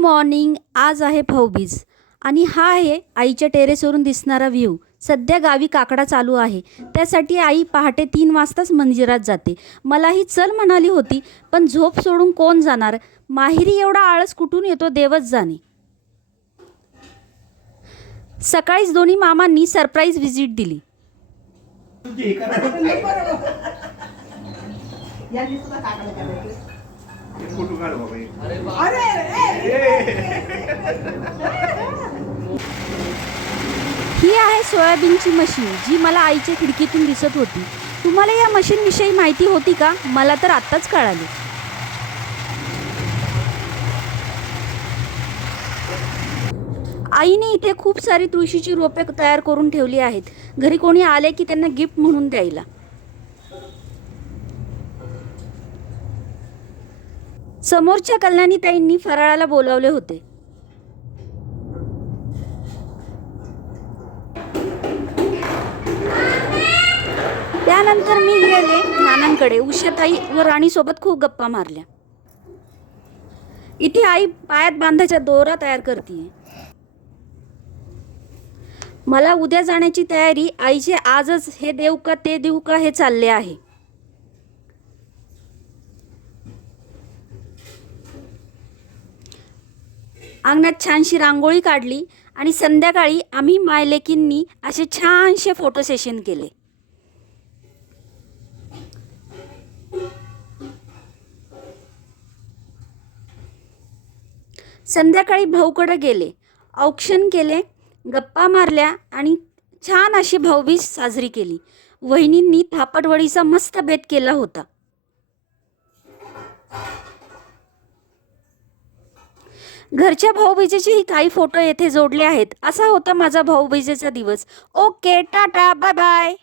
Morning. आज आहे भाऊबीज आणि हा आहे आईच्या टेरेसवरून दिसणारा व्ह्यू. सध्या गावी काकडा चालू आहे, त्यासाठी आई पहाटे 3 वाजताच मंदिरात जाते. मलाही चल म्हणाली होती, पण झोप सोडून कोण जाणार. माहेरी एवढा आळस कुठून येतो देवच जाणे. सकाळीच दोन्ही मामांनी सरप्राईज व्हिजिट दिली. ही आहे सोयाबीनची मशीन, जी मला आईच्या खिडकीतून दिसत होती. तुम्हाला या मशीनविषयी माहिती होती का? मला तर आत्ताच कळाली. आईने इथे खूप सारी तुळशीची रोपे तयार करून ठेवली आहेत, घरी कोणी आले की त्यांना गिफ्ट म्हणून द्यायला. समोरच्या कल्याणी ताईंनी फराळाला बोलावले होते. त्यानंतर मी गेले नानांकडे. उषाताई व राणीसोबत खूप गप्पा मारल्या. इथे आई पायात बांधायचा दोरा तयार करते. मला उद्या जाण्याची तयारी. आईचे आजच हे देऊ का ते देऊ का हे चालले आहे. अंगणात छानशी रांगोळी काढली आणि संध्याकाळी आम्ही मायलेकींनी असे छानसे फोटो सेशन केले. संध्याकाळी भाऊकडे गेले, औक्षण केले, गप्पा मारल्या आणि छान अशी भाऊबीज साजरी केली. वहिनींनी थापटवडीचा मस्त बेत केला होता. घरच्या भाऊबीजेचेही काही फोटो येथे जोडले आहेत. असा होता माझा भाऊबीजेचा दिवस. Okay, tata, bye bye.